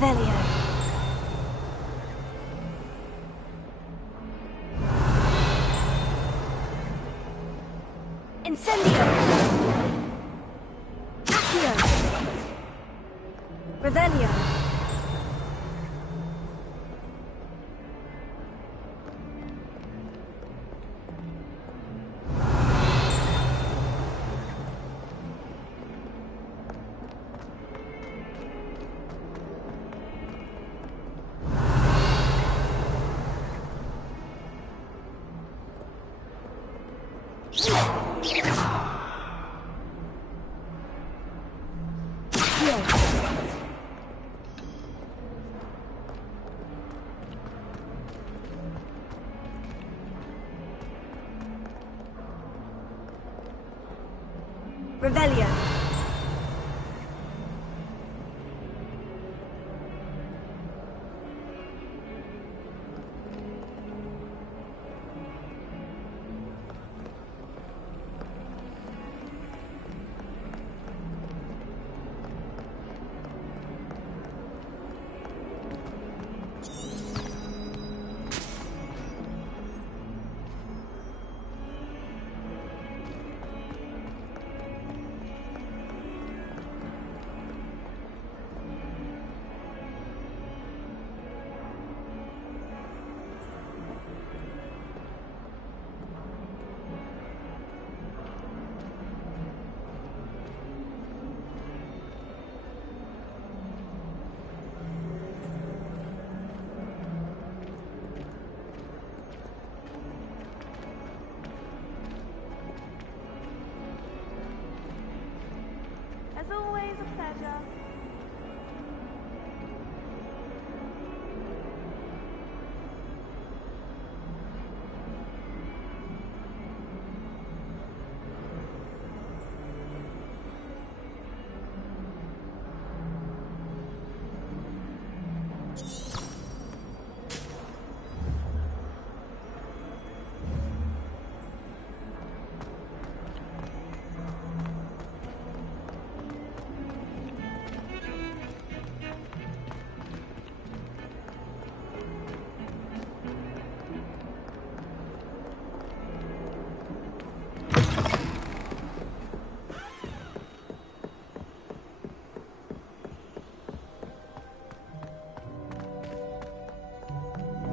Revelio. Incendio. Accio. Revelio. Revelio. As always, a pleasure.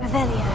Revelio.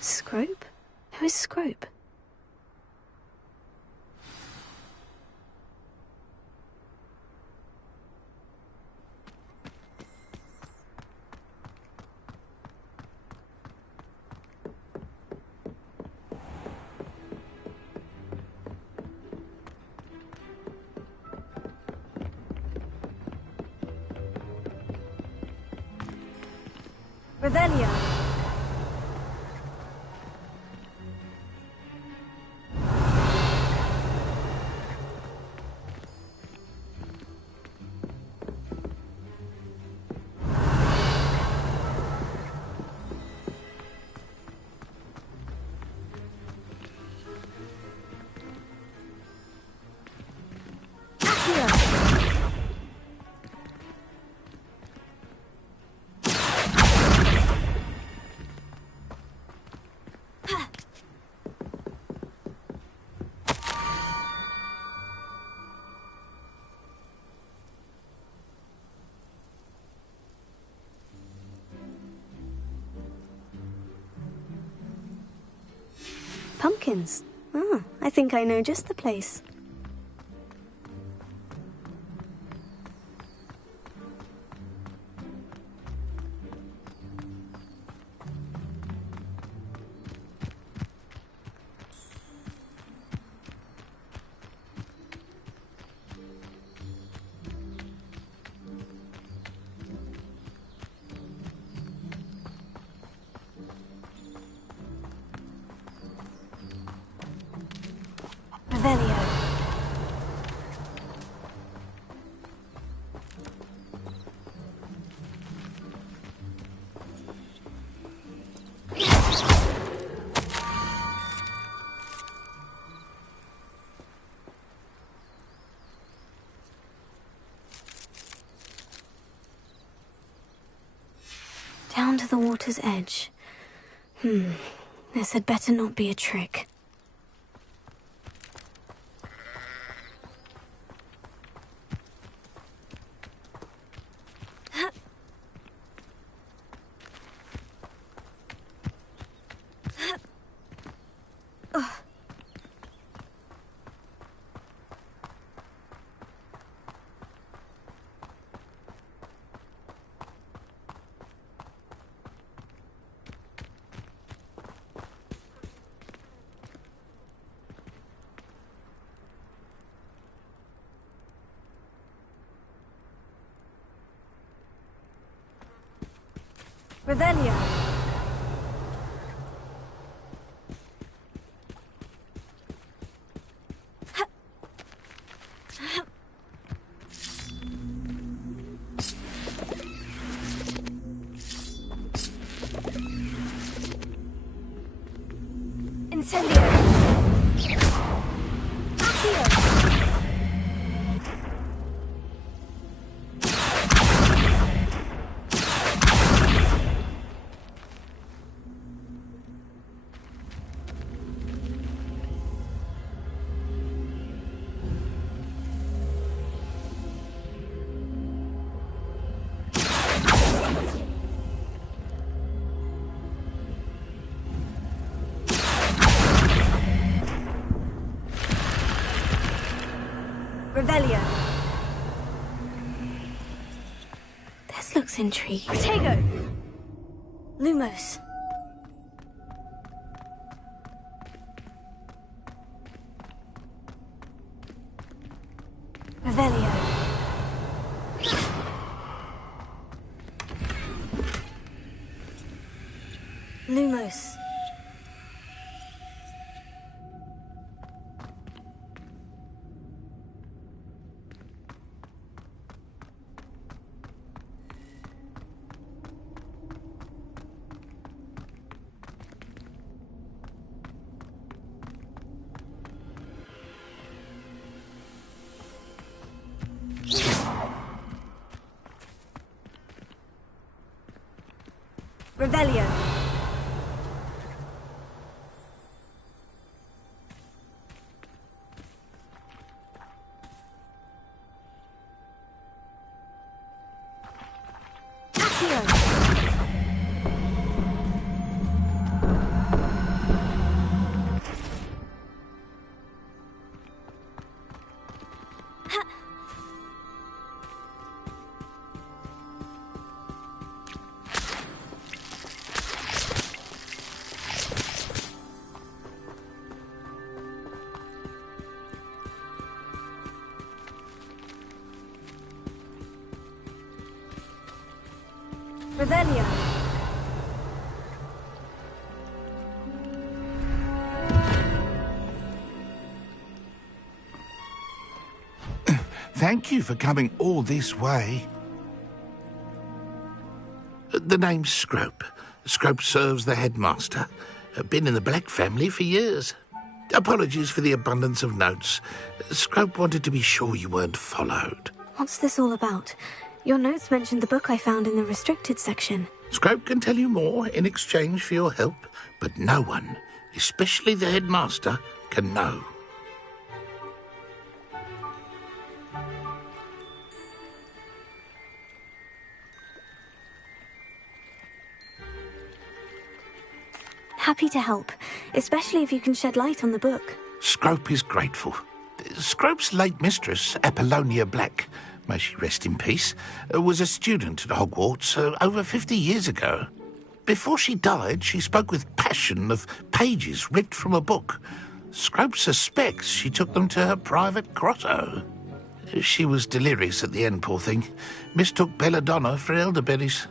Scrope? Who is Scrope? Revelio. pumpkins. Ah, I think I know just the place. Revelio. Down to the water's edge. This had better not be a trick. Revelio. Incendio. Accio. Revelio. This looks intriguing. Protego. Lumos. Revelio. Lumos. Revelio. Accio. Revelio. Thank you for coming all this way. The name's Scrope. Scrope serves the headmaster. Been in the Black family for years. Apologies for the abundance of notes. Scrope wanted to be sure you weren't followed. What's this all about? Your notes mentioned the book I found in the restricted section. Scrope can tell you more in exchange for your help, but no one, especially the headmaster, can know. Happy to help, especially if you can shed light on the book. Scrope is grateful. Scrope's late mistress, Apollonia Black, may she rest in peace, was a student at Hogwarts over 50 years ago. Before she died, she spoke with passion of pages ripped from a book. Scrope suspects she took them to her private grotto. She was delirious at the end, poor thing. Mistook belladonna for elderberries.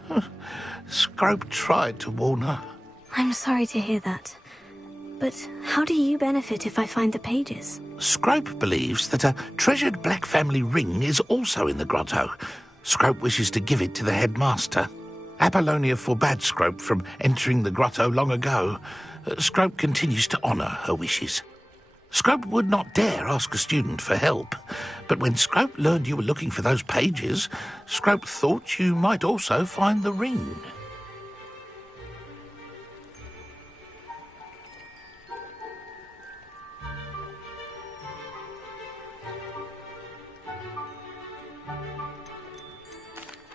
Scrope tried to warn her. I'm sorry to hear that. But how do you benefit if I find the pages? Scrope believes that a treasured Black family ring is also in the grotto. Scrope wishes to give it to the headmaster. Apollonia forbade Scrope from entering the grotto long ago. Scrope continues to honour her wishes. Scrope would not dare ask a student for help, but when Scrope learned you were looking for those pages, Scrope thought you might also find the ring.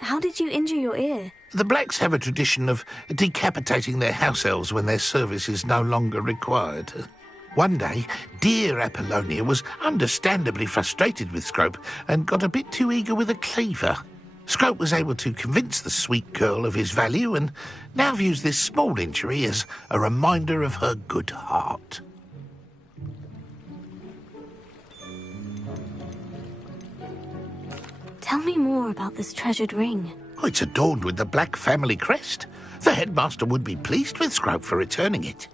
How did you injure your ear? The Blacks have a tradition of decapitating their house elves when their service is no longer required. One day, dear Apollonia was understandably frustrated with Scrope and got a bit too eager with a cleaver. Scrope was able to convince the sweet girl of his value and now views this small injury as a reminder of her good heart. Tell me more about this treasured ring. Oh, it's adorned with the Black family crest. The headmaster would be pleased with Scrope for returning it.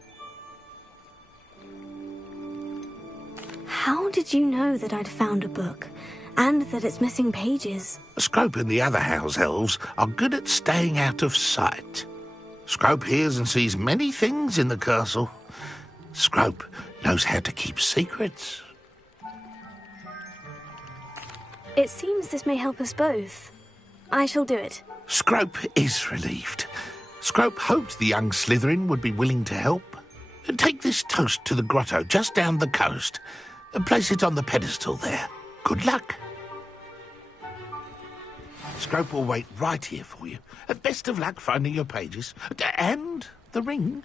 How did you know that I'd found a book, and that it's missing pages? Scrope and the other house elves are good at staying out of sight. Scrope hears and sees many things in the castle. Scrope knows how to keep secrets. It seems this may help us both. I shall do it. Scrope is relieved. Scrope hoped the young Slytherin would be willing to help. Take this toast to the grotto just down the coast and place it on the pedestal there. Good luck. Scrope will wait right here for you. Best of luck finding your pages. And the ring.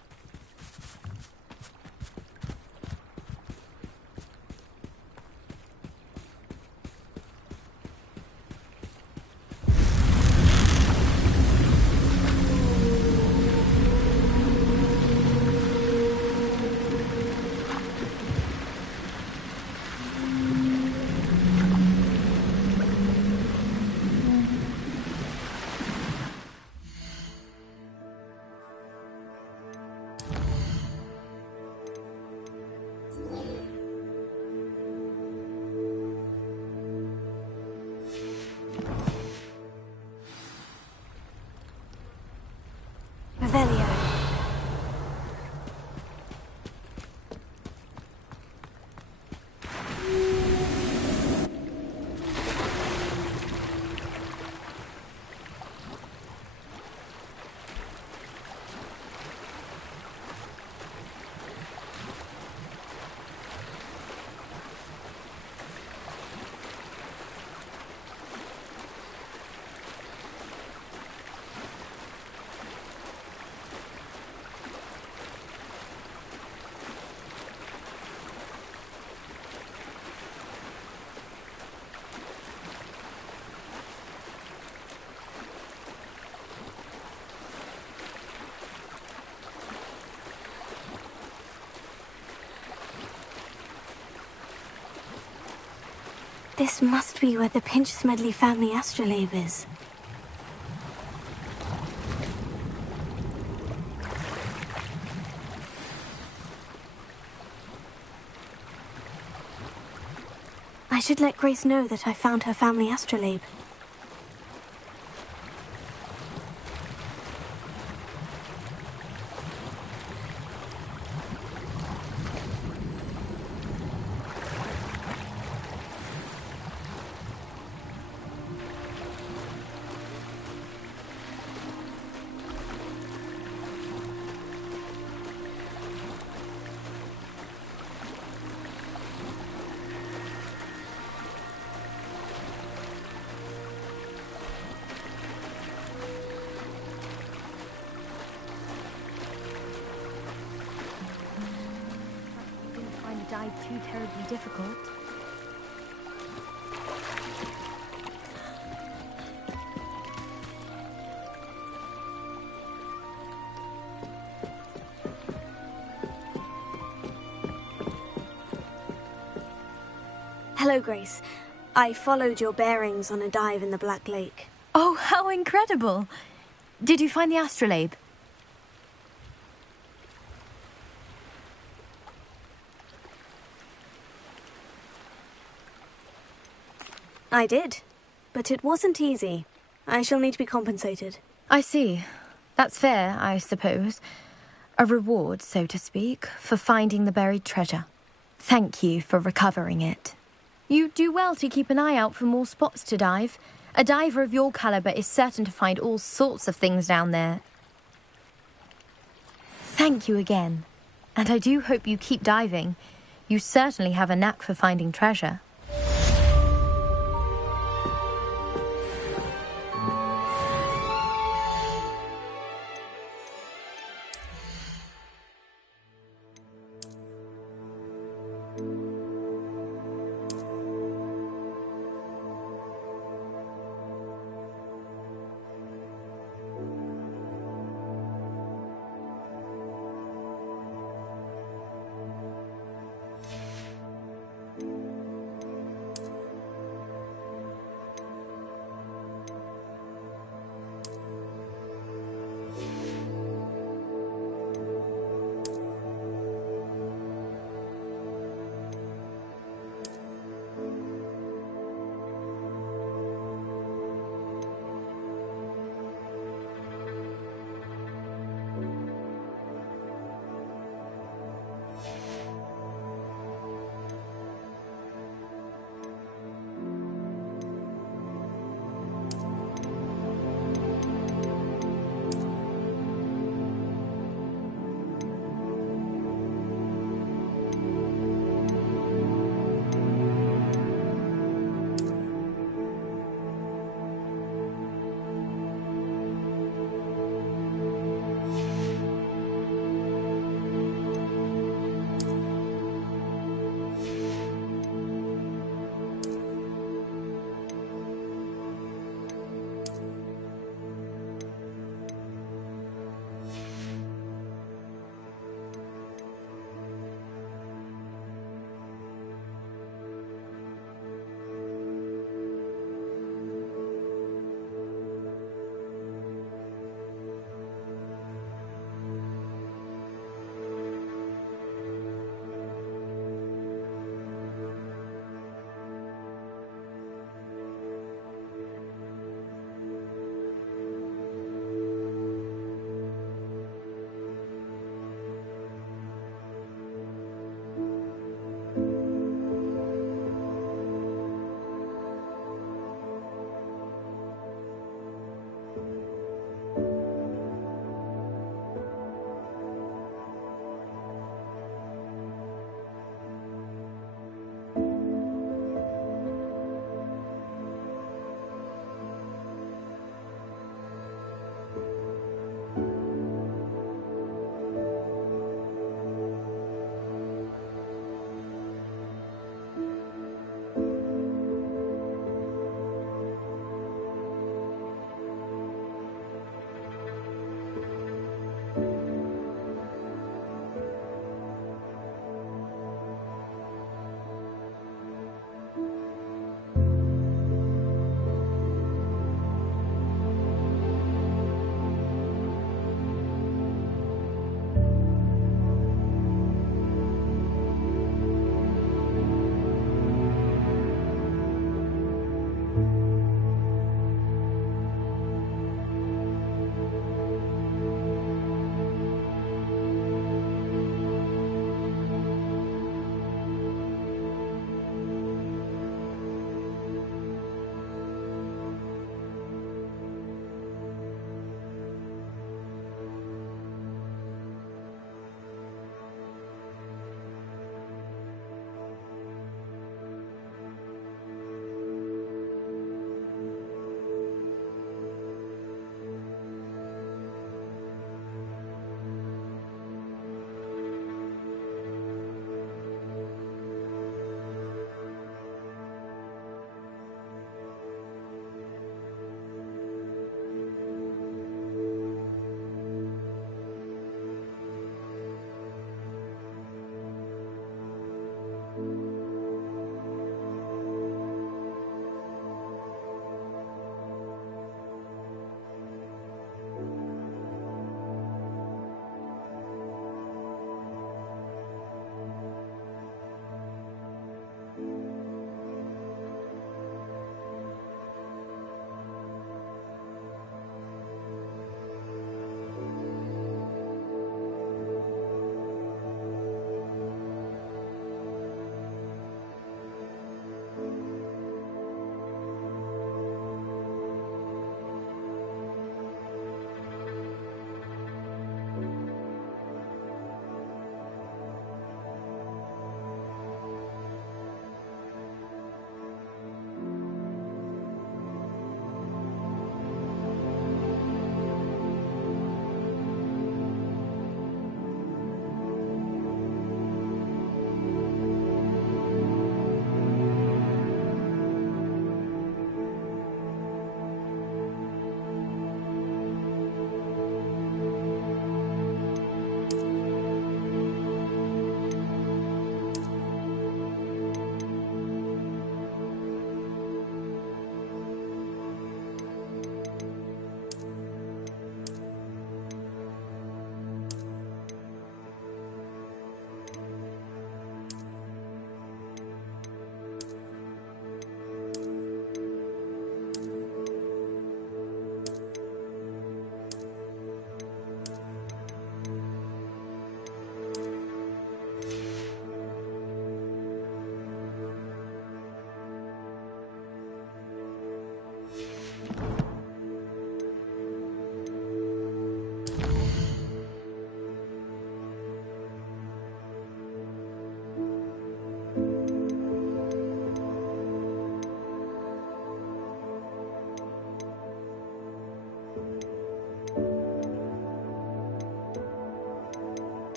Revelio. This must be where the Pinch-Smedley family astrolabe is. I should let Grace know that I found her family astrolabe. too terribly difficult. Hello, Grace. I followed your bearings on a dive in the Black Lake. Oh, how incredible! Did you find the astrolabe? I did, but it wasn't easy. I shall need to be compensated. I see. That's fair, I suppose. A reward, so to speak, for finding the buried treasure. Thank you for recovering it. You do well to keep an eye out for more spots to dive. A diver of your caliber is certain to find all sorts of things down there. Thank you again. And I do hope you keep diving. You certainly have a knack for finding treasure.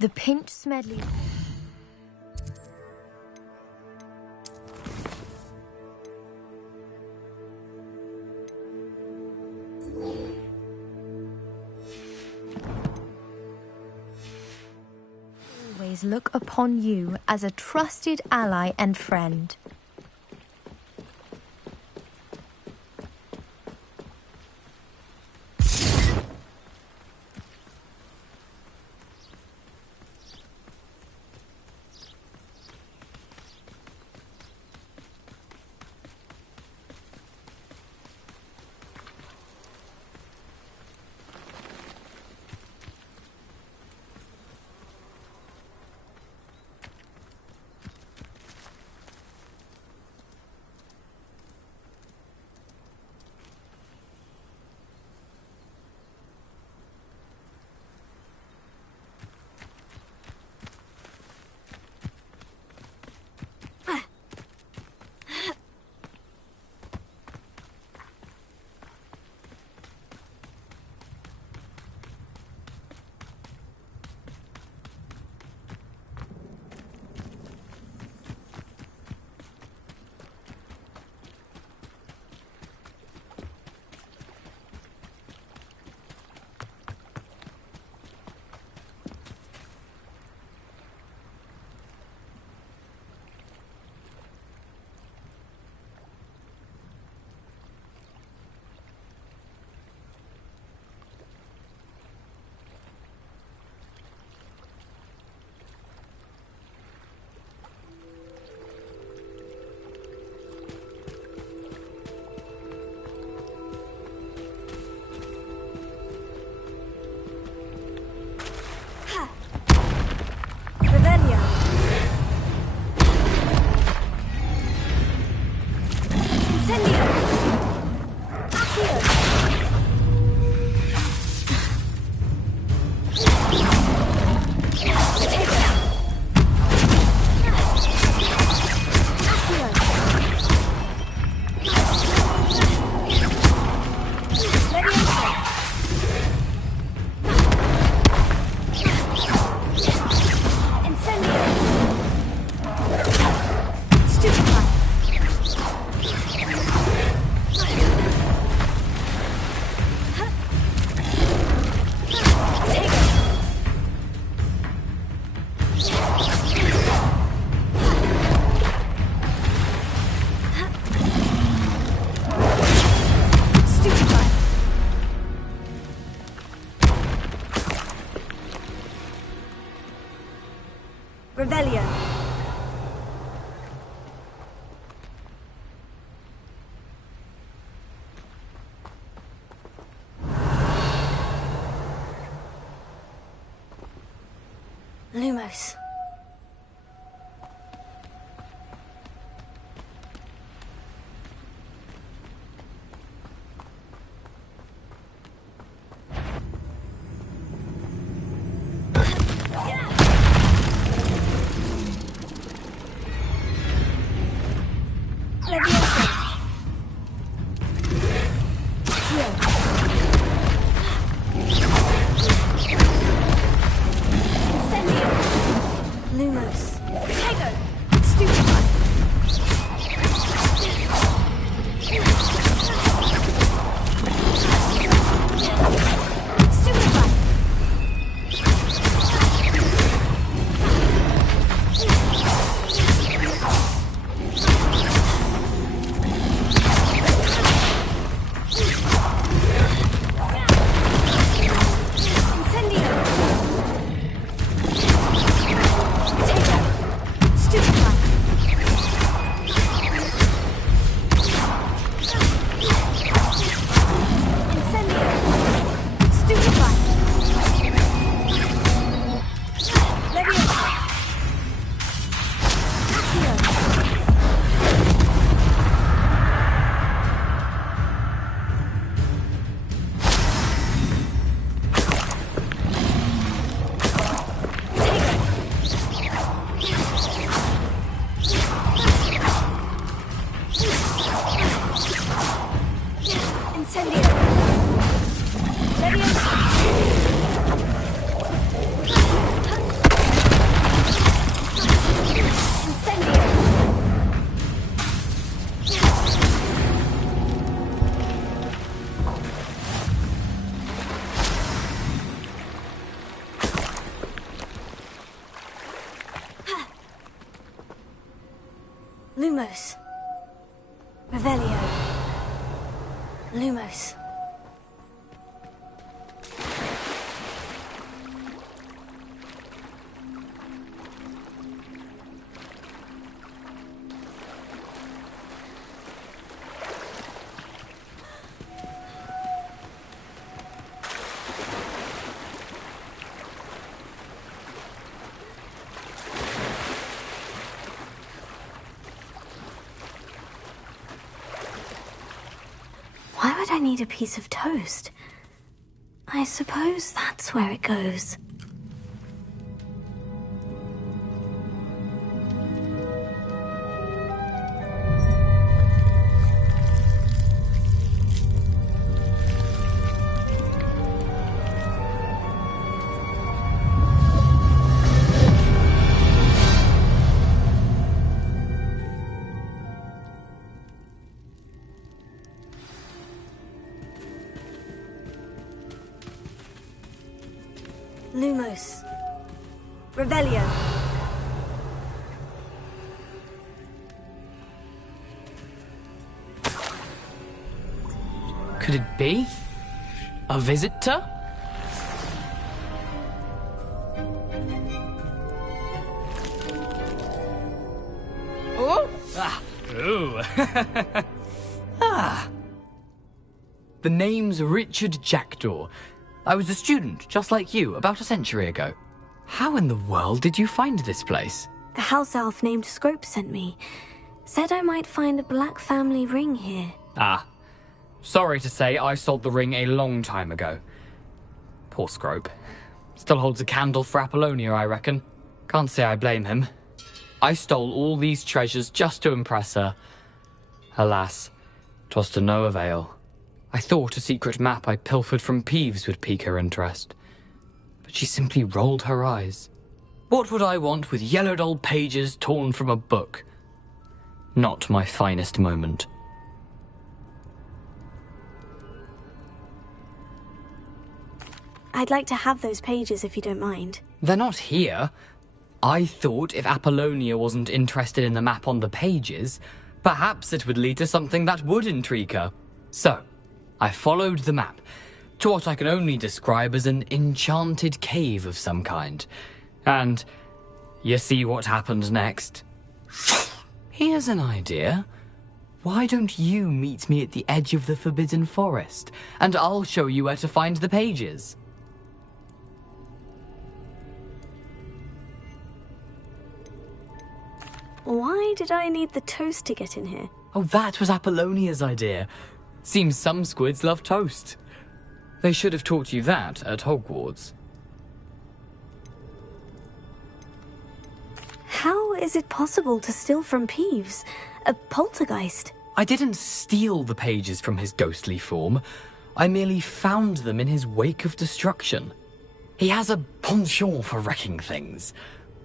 The pinch Smedley... always look upon you as a trusted ally and friend. Revelio. Lumos. Lumos. Lumos. Revelio. Lumos. Why would I need a piece of toast? I suppose that's where it goes. Lumos. Revelio. Could it be? A visitor? Oh! Ah! Ooh! Ah! The name's Richard Jackdaw. I was a student, just like you, about a century ago. How in the world did you find this place? A house elf named Scrope sent me. Said I might find a black family ring here. Ah. Sorry to say, I sold the ring a long time ago. Poor Scrope. Still holds a candle for Apollonia, I reckon. Can't say I blame him. I stole all these treasures just to impress her. Alas, 'twas to no avail. I thought a secret map I pilfered from Peeves would pique her interest. But she simply rolled her eyes. What would I want with yellowed old pages torn from a book? Not my finest moment. I'd like to have those pages if you don't mind. They're not here. I thought if Apollonia wasn't interested in the map on the pages, perhaps it would lead to something that would intrigue her. So, I followed the map to what I can only describe as an enchanted cave of some kind. And you see what happened next? Here's an idea. Why don't you meet me at the edge of the Forbidden Forest, and I'll show you where to find the pages? Why did I need the toast to get in here? Oh, that was Apollonia's idea. Seems some squids love toast. They should have taught you that at Hogwarts. How is it possible to steal from Peeves? A poltergeist? I didn't steal the pages from his ghostly form. I merely found them in his wake of destruction. He has a penchant for wrecking things.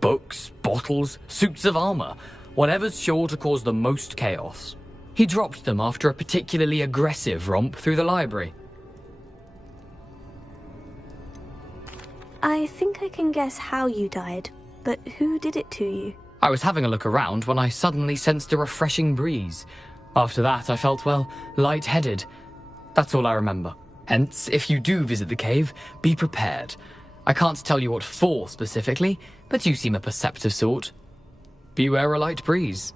Books, bottles, suits of armor, whatever's sure to cause the most chaos. He dropped them after a particularly aggressive romp through the library. I think I can guess how you died, but who did it to you? I was having a look around when I suddenly sensed a refreshing breeze. After that, I felt, well, lightheaded. That's all I remember. Hence, if you do visit the cave, be prepared. I can't tell you what for specifically, but you seem a perceptive sort. Beware a light breeze.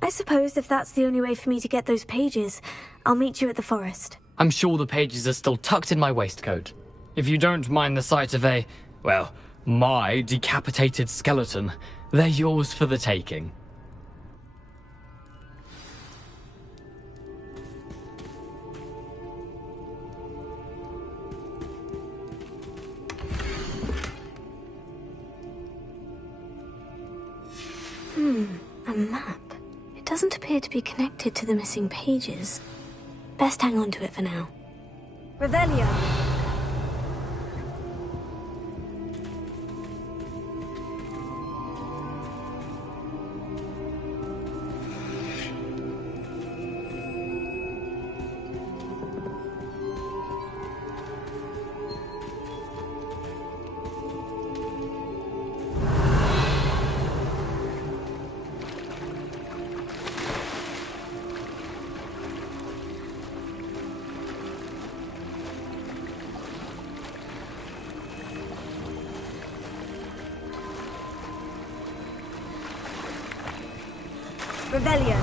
I suppose if that's the only way for me to get those pages, I'll meet you at the forest. I'm sure the pages are still tucked in my waistcoat. If you don't mind the sight of my decapitated skeleton, they're yours for the taking. A map. It doesn't appear to be connected to the missing pages. Best hang on to it for now. Revelio! Revelio.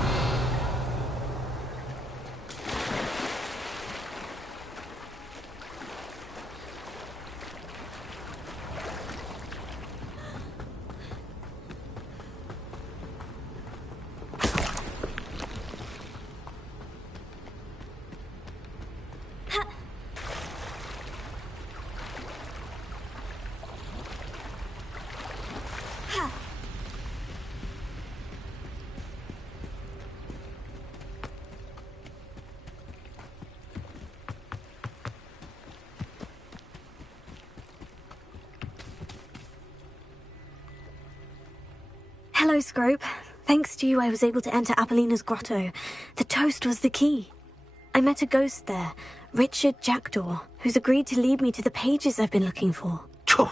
Hello, Scrope. Thanks to you, I was able to enter Apollina's grotto. The toast was the key. I met a ghost there, Richard Jackdaw, who's agreed to lead me to the pages I've been looking for. Phew,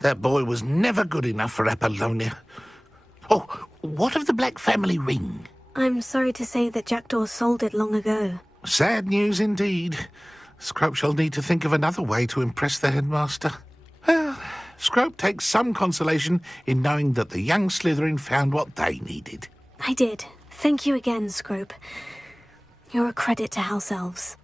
that boy was never good enough for Apollonia. Oh, what of the Black family ring? I'm sorry to say that Jackdaw sold it long ago. Sad news indeed. Scrope shall need to think of another way to impress the headmaster. Well, Scrope takes some consolation in knowing that the young Slytherin found what they needed. I did. Thank you again, Scrope. You're a credit to House Elves.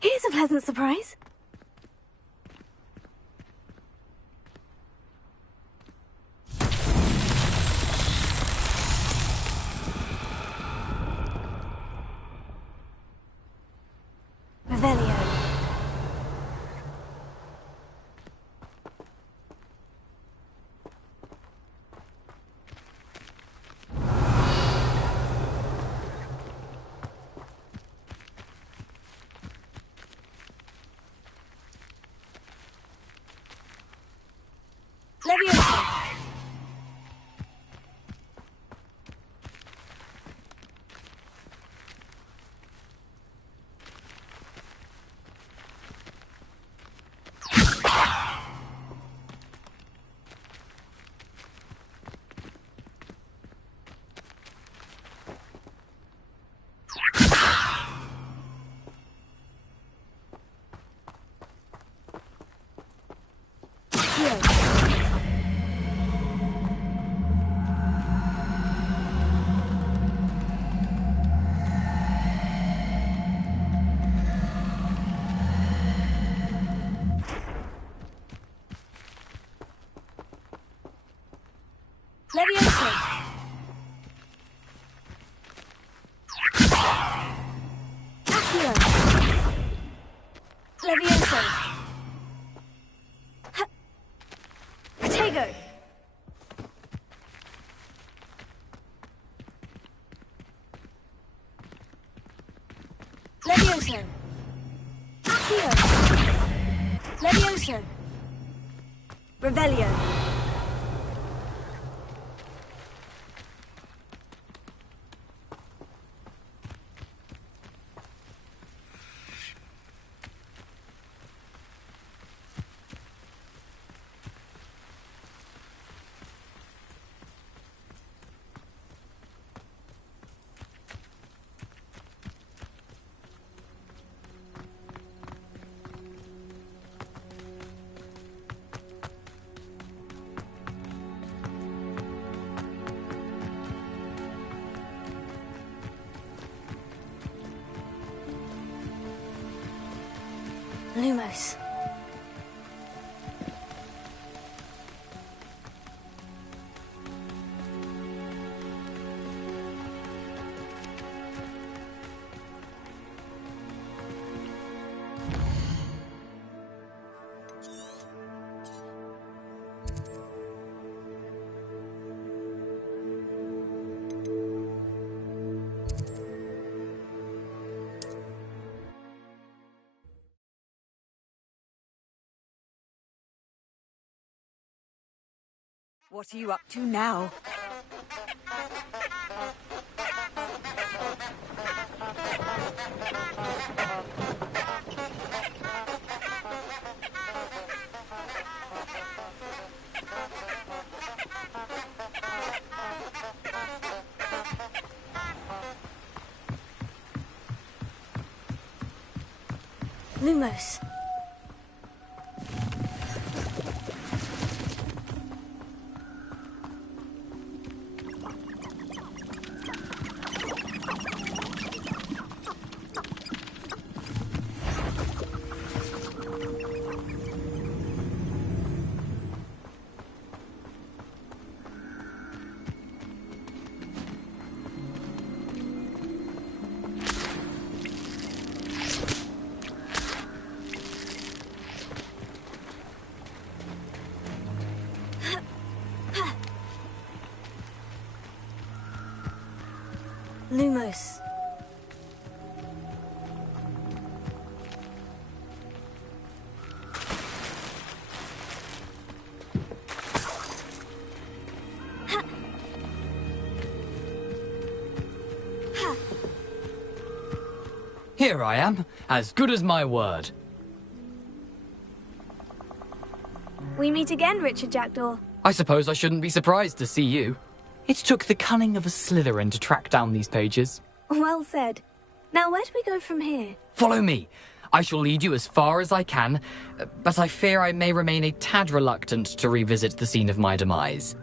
Here's a pleasant surprise. Revelio. Leviosa. Leviosa. Accio. Leviosa. Protego. Leviosa. Accio. Leviosa. Revelio. Lumos. What are you up to now? Lumos. Lumos. Here I am, as good as my word. We meet again, Richard Jackdaw. I suppose I shouldn't be surprised to see you. It took the cunning of a Slytherin to track down these pages. Well said. Now, where do we go from here? Follow me. I shall lead you as far as I can, but I fear I may remain a tad reluctant to revisit the scene of my demise.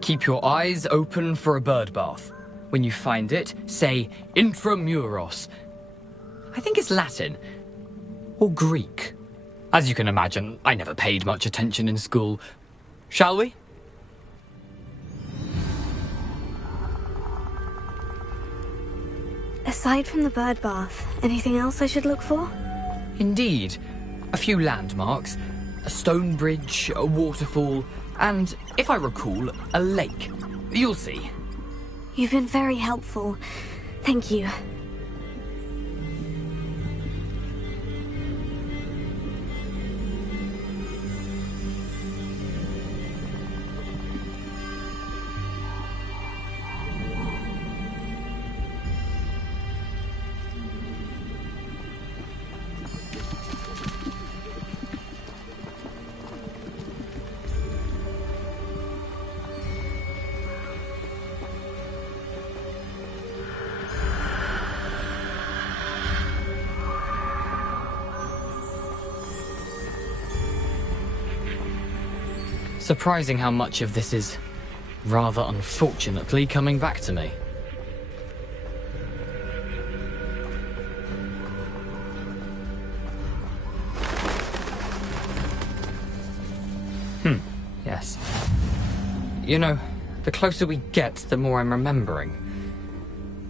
Keep your eyes open for a bird bath. When you find it, say intramuros. I think it's Latin. Or Greek. As you can imagine, I never paid much attention in school. Shall we? Aside from the bird bath, anything else I should look for? Indeed. A few landmarks, a stone bridge, a waterfall, and, if I recall, a lake. You'll see. You've been very helpful. Thank you. Surprising how much of this is, rather unfortunately, coming back to me. Yes. You know, the closer we get, the more I'm remembering.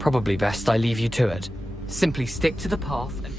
Probably best I leave you to it. Simply stick to the path and